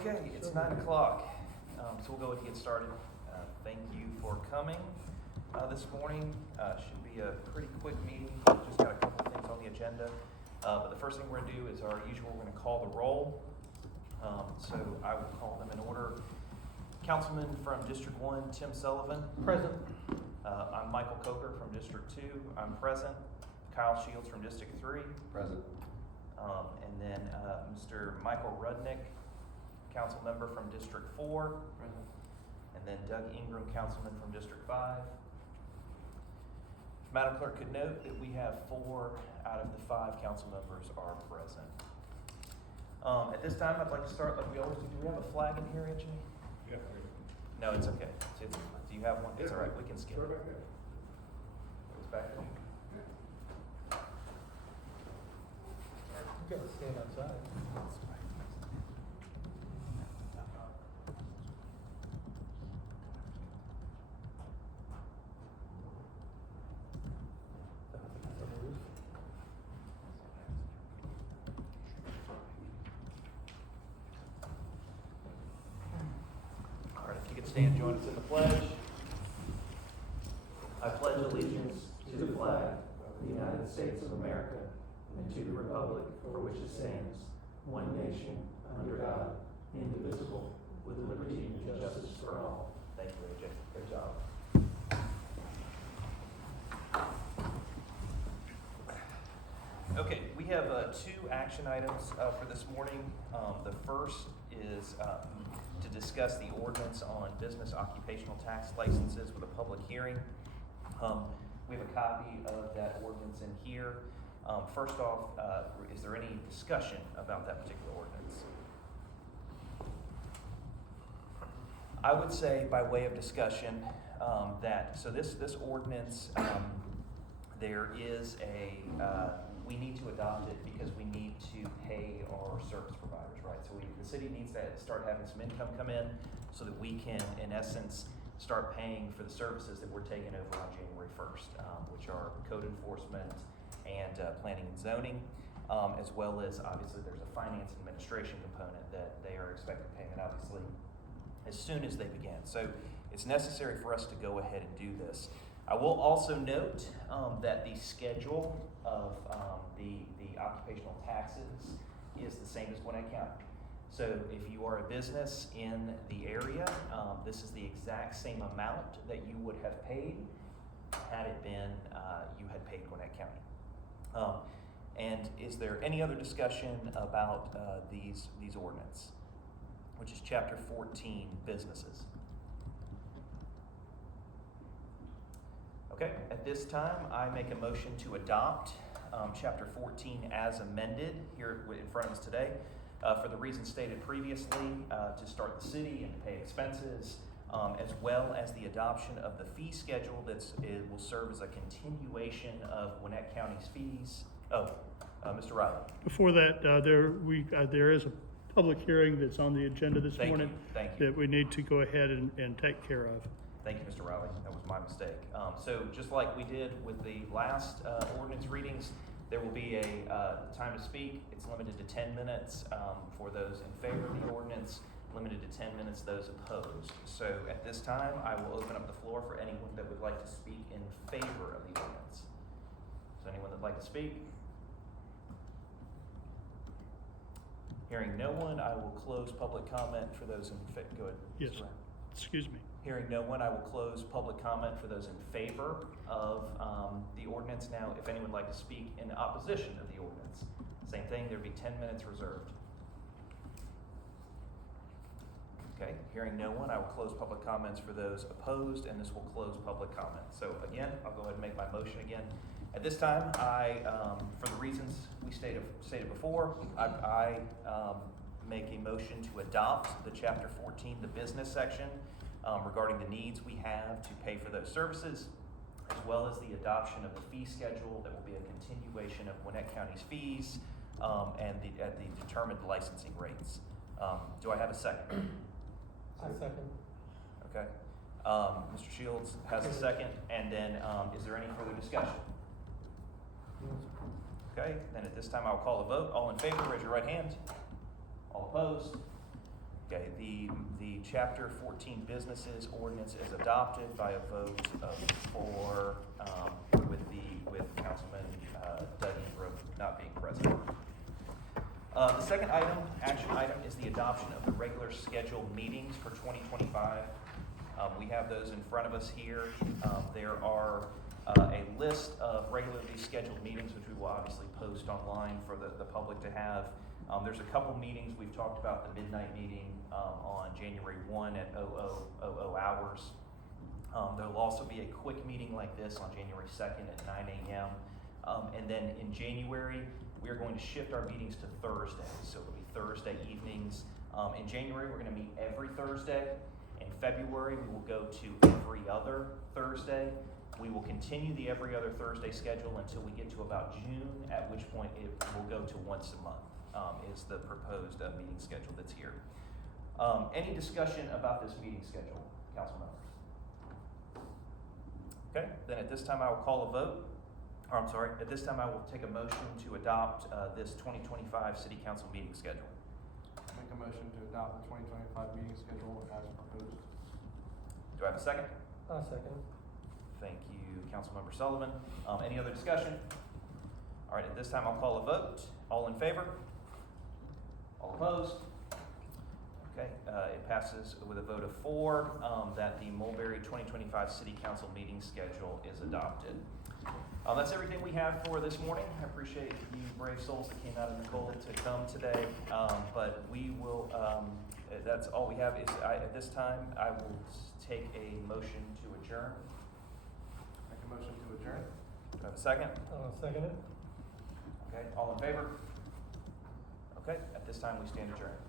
Okay, it's 9 o'clock, so we'll go ahead and get started. Thank you for coming this morning. Should be a pretty quick meeting. Just got a couple things on the agenda. But the first thing we're going to do is our usual, we're going to call the roll. So I will call them in order. Councilman from District 1, Tim Sullivan. Present. I'm Michael Coker from District 2. I'm present. Kyle Shields from District 3. Present. And then Mr. Michael Rudnick, council member from District 4. Present. And then Doug Ingram, councilman from District 5. Madam Clerk could note that we have 4 out of the 5 council members are present. At this time, I'd like to start like we always do. Do we have a flag in here, Anthony? Yeah. No, it's okay. Do you have one? It's all right. We can skip it. It's back there. You gotta stand outside. All right, if you could stand, join us in the pledge. I pledge allegiance to the flag of the United States of America and to the republic for which it stands, one nation, under God, indivisible, with liberty and justice for all. Thank you, AJ. Good job. Okay, we have 2 action items for this morning. The first is to discuss the ordinance on business occupational tax licenses with a public hearing. We have a copy of that ordinance in here. First off, is there any discussion about that particular ordinance? I would say by way of discussion so this ordinance, there is we need to adopt it because we need to pay our service providers, right? So the city needs to start having some income come in so that we can, in essence, start paying for the services that we're taking over on January 1st, which are code enforcement and planning and zoning, as well as obviously there's a finance administration component that they are expecting payment obviously as soon as they begin. So it's necessary for us to go ahead and do this. I will also note that the schedule of the occupational taxes is the same as Gwinnett County. So if you are a business in the area, this is the exact same amount that you would have paid had it been you had paid Gwinnett County. And is there any other discussion about these ordinance, which is Chapter 14, businesses? Okay, at this time, I make a motion to adopt Chapter 14 as amended here in front of us today for the reasons stated previously, to start the city and to pay expenses, as well as the adoption of the fee schedule that will serve as a continuation of Gwinnett County's fees. Mr. Riley. Before that, there is a public hearing that's on the agenda this morning. Thank you. That we need to go ahead and take care of. Thank you, Mr. Riley. That was my mistake. So just like we did with the last ordinance readings, there will be a time to speak. It's limited to 10 minutes for those in favor of the ordinance, limited to 10 minutes those opposed. So at this time, I will open up the floor for anyone that would like to speak in favor of the ordinance. Is there anyone that would like to speak? Hearing no one, I will close public comment for those in favor. Go ahead. Yes. Excuse me. Hearing no one, I will close public comment for those in favor of the ordinance. Now, if anyone would like to speak in opposition of the ordinance, same thing, there'd be 10 minutes reserved. Okay, hearing no one, I will close public comments for those opposed, and this will close public comment. So again, I'll go ahead and make my motion again. At this time, for the reasons we stated before, I make a motion to adopt the Chapter 14, the business section, regarding the needs we have to pay for those services, as well as the adoption of the fee schedule that will be a continuation of Gwinnett County's fees and at the determined licensing rates. Do I have a second? I second. Okay. Mr. Shields has a second, and then is there any further discussion? Okay, then at this time I'll call a vote. All in favor, raise your right hand. All opposed? Okay, Chapter 14 Businesses Ordinance is adopted by a vote of 4, with Councilman Dougie not being present. The second action item, is the adoption of the regular scheduled meetings for 2025. We have those in front of us here. There are a list of regularly scheduled meetings, which we will obviously post online for the public to have. There's a couple meetings. We've talked about the midnight meeting on January 1 at 00:00 hours. There'll also be a quick meeting like this on January 2nd at 9 a.m. And then in January, we are going to shift our meetings to Thursdays. So it'll be Thursday evenings. In January, we're going to meet every Thursday. In February, we will go to every other Thursday. We will continue the every other Thursday schedule until we get to about June, at which point it will go to once a month, is the proposed meeting schedule that's here. Any discussion about this meeting schedule, council members? Okay, then at this time I will call a vote. At this time I will take a motion to adopt this 2025 city council meeting schedule. Make a motion to adopt the 2025 meeting schedule as proposed. Do I have a second? I'll second. Thank you, Councilmember Sullivan. Any other discussion? All right, at this time I'll call a vote. All in favor? All opposed? Okay, it passes with a vote of 4 that the Mulberry 2025 City Council meeting schedule is adopted. That's everything we have for this morning. I appreciate you brave souls that came out in the cold to come today. But we will, that's all we have. At this time, I will take a motion to adjourn. Make a motion to adjourn. Do I have a second? I'll second it. Okay, all in favor? Okay, at this time we stand adjourned.